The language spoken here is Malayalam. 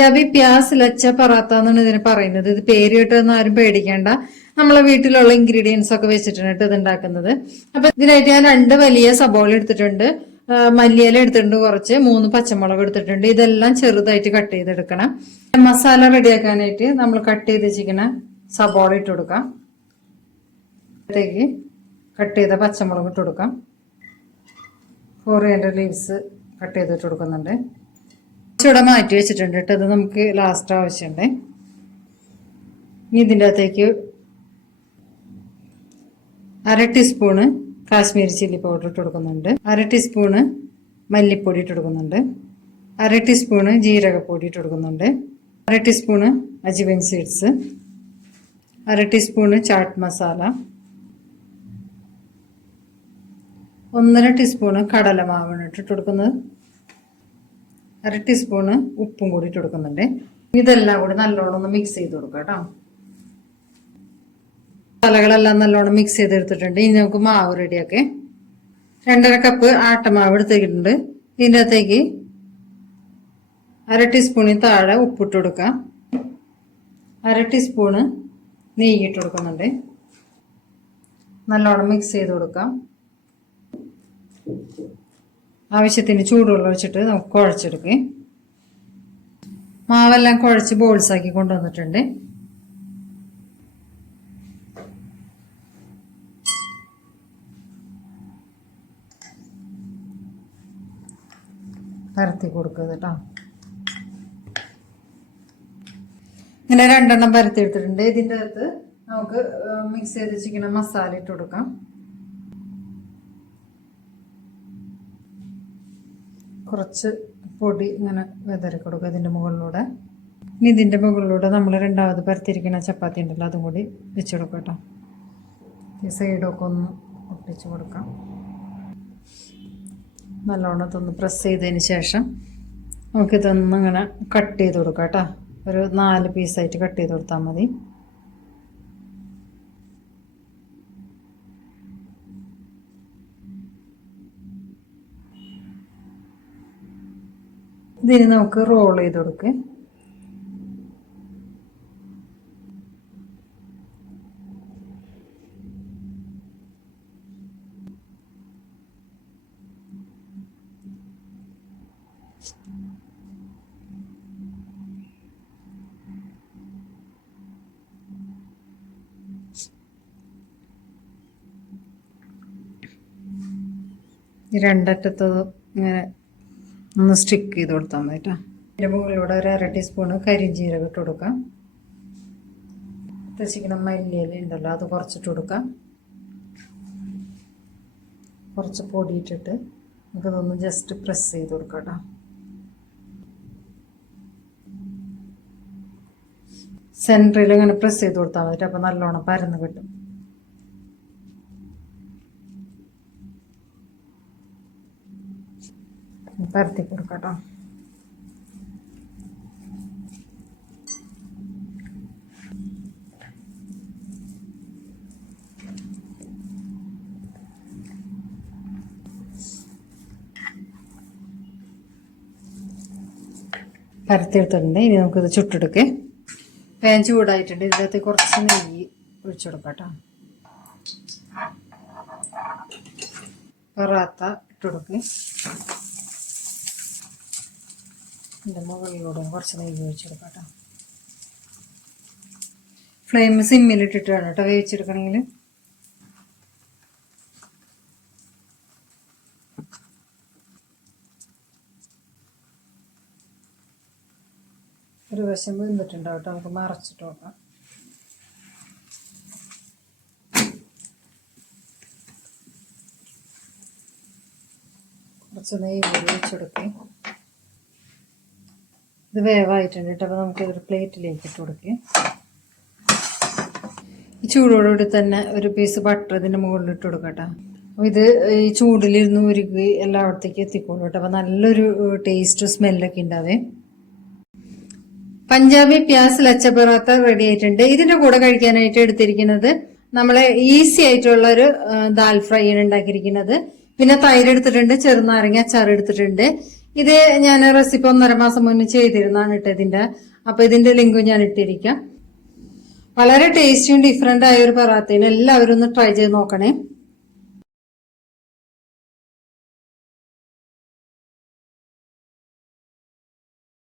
പഞ്ചാബി പ്യാസ് ലച്ച പറാത്ത എന്നാണ് ഇതിന് പറയുന്നത്. ഇത് പേര് കേട്ടൊന്നും ആരും പേടിക്കേണ്ട. നമ്മളെ വീട്ടിലുള്ള ഇൻഗ്രീഡിയൻസ് ഒക്കെ വെച്ചിട്ടാണ് ഇത് ഉണ്ടാക്കുന്നത് അപ്പൊ ഇതിനായിട്ട് ഞാൻ രണ്ട് വലിയ സബോള എടുത്തിട്ടുണ്ട്. മല്ലിയല എടുത്തിട്ടുണ്ട് കുറച്ച് മൂന്ന് പച്ചമുളക് എടുത്തിട്ടുണ്ട്. ഇതെല്ലാം ചെറുതായിട്ട് കട്ട് ചെയ്തെടുക്കണം. മസാല റെഡിയാക്കാനായിട്ട് നമ്മൾ കട്ട് ചെയ്ത് വെച്ചിരിക്കുന്ന സബോള ഇട്ട് കൊടുക്കാം. കട്ട് ചെയ്ത പച്ചമുളക് ഇട്ട് കൊടുക്കാം. കൊറിയൻഡർ ലീവ്സ് കട്ട് ചെയ്തിട്ട് കൊടുക്കുന്നുണ്ട്. ചൂടെ മാറ്റി വെച്ചിട്ടുണ്ട് കേട്ടോ. അത് നമുക്ക് ലാസ്റ്റ് ആവശ്യമുണ്ട് ഇനി ഇതിന്റെ അകത്തേക്ക് അര ടീസ്പൂണ് കാശ്മീരി ചില്ലി പൗഡർ ഇട്ട് കൊടുക്കുന്നുണ്ട്. അര ടീസ്പൂണ് മല്ലിപ്പൊടി ഇട്ട് കൊടുക്കുന്നുണ്ട്. അര ടീസ്പൂണ് ജീരകപ്പൊടി ഇട്ട് കൊടുക്കുന്നുണ്ട്. അര ടീസ്പൂണ് അജിവൻ സീഡ്സ്. അര ടീസ്പൂണ് ചാട്ട് മസാല. ഒന്നര ടീസ്പൂണ് കടലമാവാണ് ഇട്ടിട്ട് കൊടുക്കുന്നത്. അര ടീസ്പൂണ് ഉപ്പും കൂടി ഇട്ട് കൊടുക്കുന്നുണ്ട്. ഇതെല്ലാം കൂടി നല്ലോണം ഒന്ന് മിക്സ് ചെയ്ത് കൊടുക്കുക കേട്ടോ. മസാലകളെല്ലാം നല്ലോണം മിക്സ് ചെയ്തെടുത്തിട്ടുണ്ട് ഇനി നമുക്ക് മാവ് റെഡിയാക്കെ രണ്ടര കപ്പ് ആട്ടമാവ് എടുത്തിട്ടുണ്ട്. ഇതിന്റെ അകത്തേക്ക് അര ടീസ്പൂണിൽ താഴെ ഉപ്പിട്ട് കൊടുക്കാം. അര ടീസ്പൂണ് നെയ്യ് ഇട്ട് കൊടുക്കുന്നുണ്ട്. നല്ലോണം മിക്സ് ചെയ്ത് കൊടുക്കാം. ആവശ്യത്തിന് ചൂടുവെള്ളം ഒഴിച്ചിട്ട് നമുക്ക് കുഴച്ചെടുക്കുക മാവെല്ലാം കുഴച്ച് ബോൾസ് ആക്കി കൊണ്ടുവന്നിട്ടുണ്ട്. പരത്തി കൊടുക്കുക കേട്ടോ. ഇങ്ങനെ രണ്ടെണ്ണം പരത്തി എടുത്തിട്ടുണ്ട്. ഇതിന്റെ അകത്ത് നമുക്ക് മിക്സ് ചെയ്ത് വെച്ചിരിക്കുന്ന മസാല ഇട്ട് കൊടുക്കാം. കുറച്ച് പൊടി ഇങ്ങനെ വിതറി കൊടുക്കുക ഇതിന്റെ മുകളിലൂടെ. ഇനി ഇതിന്റെ മുകളിലൂടെ നമ്മൾ രണ്ടാമത് പരത്തിരിക്കുന്ന ചപ്പാത്തി ഉണ്ടല്ലോ അതും കൂടി വെച്ച് കൊടുക്കാം കേട്ടോ. ഈ സൈഡൊക്കെ ഒന്ന് ഒട്ടിച്ച് കൊടുക്കാം. നല്ലോണം ഇതൊന്ന് പ്രസ് ചെയ്തതിന് ശേഷം നമുക്കിതൊന്ന് ഇങ്ങനെ കട്ട് ചെയ്ത് കൊടുക്കാം കേട്ടോ. ഒരു നാല് പീസായിട്ട് കട്ട് ചെയ്ത് കൊടുത്താൽ മതി. ഇതിന് നമുക്ക് റോൾ ചെയ്ത് കൊടുക്കുക ഈ രണ്ടറ്റത്ത് ഇങ്ങനെ ഒന്ന് സ്റ്റിക്ക് ചെയ്ത് കൊടുത്താൽ മതി കേട്ടോ അതിന്റെ മുകളിലൂടെ ഒരു അര ടീസ്പൂണ് കരിഞ്ജീരകം ഇട്ട് കൊടുക്കാം. ഉദ്ദേശിക്കണം മല്ലിയില ഉണ്ടല്ലോ അത് കുറച്ചിട്ട് കൊടുക്കാം. കുറച്ച് പൊടിയിട്ടിട്ട് നമുക്കതൊന്ന് ജസ്റ്റ് പ്രസ് ചെയ്ത് കൊടുക്കാം കേട്ടോ സെന്ററിൽ ഇങ്ങനെ പ്രസ് ചെയ്ത് കൊടുത്താൽ മതി അപ്പോൾ നല്ലോണം പരന്ന് കിട്ടും. പരത്തി കൊടുക്കാം കേട്ടോ പരത്തിയെടുത്തിട്ടുണ്ട്. ഇനി നമുക്കിത് ചുട്ടെടുക്കേ. പാൻ ചൂടായിട്ടുണ്ട്. ഇതിനകത്ത് കുറച്ച് നെയ്യ് ഒഴിച്ചു കൊടുക്കാം പൊറാത്ത കൊടുക്കേ. ഇതിന്റെ മുകളിലൂടെ കുറച്ച് നെയ്യ് ഒഴിച്ചെടുക്കാം ഫ്ലെയിം സിമ്മിലിട്ടിട്ട് വേണം കേട്ടോ വേവിച്ചെടുക്കണമെങ്കിൽ ഒരു വശം വെന്തിട്ടുണ്ടാവും കേട്ടോ നമുക്ക് മറച്ചിട്ട് നോക്കാം. കുറച്ച് നെയ്യ് കൂടി ഒഴിച്ചെടുക്കേ ഇത് വേവായിട്ടുണ്ട് കേട്ടോ അപ്പോൾ നമുക്ക് ഇതൊരു പ്ലേറ്റിലേക്ക് ഇട്ട് കൊടുക്കുക ഈ ചൂടോടുകൂടി തന്നെ ഒരു പീസ് ബട്ടർ ഇതിന്റെ മുകളിൽ ഇട്ട് കൊടുക്കാം കേട്ടോ. അപ്പോൾ ഇത് ഈ ചൂടിലിരുന്ന് ഉരുകി എല്ലായിടത്തേക്കും എത്തിക്കോളൂ കേട്ടോ. അപ്പോൾ നല്ലൊരു ടേസ്റ്റ് സ്മെല്ലൊക്കെ ഉണ്ടാവേ. പഞ്ചാബി പ്യാസ് ലച്ച പൊറാത്ത റെഡി ആയിട്ടുണ്ട്. ഇതിന്റെ കൂടെ കഴിക്കാനായിട്ട് എടുത്തിരിക്കുന്നത് നമ്മളെ ഈസി ആയിട്ടുള്ള ഒരു ദാൽ ഫ്രൈ ആണ് ഉണ്ടാക്കിയിരിക്കുന്നത്. പിന്നെ തൈര് എടുത്തിട്ടുണ്ട് ചെറുനാരങ്ങ അച്ചാർ എടുത്തിട്ടുണ്ട്. ഇത് ഞാൻ റെസിപ്പി ഒന്നര മാസം മുന്നേ ചെയ്തിരുന്നാണ് കേട്ടോ ഇതിന്റെ അപ്പൊ ഇതിന്റെ ലിങ്കും ഞാൻ ഇട്ടിരിക്കാം. വളരെ ടേസ്റ്റിയും ഡിഫറെന്റ് ആയ ഒരു പറാത്തയാണ് എല്ലാവരും ഒന്ന് ട്രൈ ചെയ്ത് നോക്കണേ.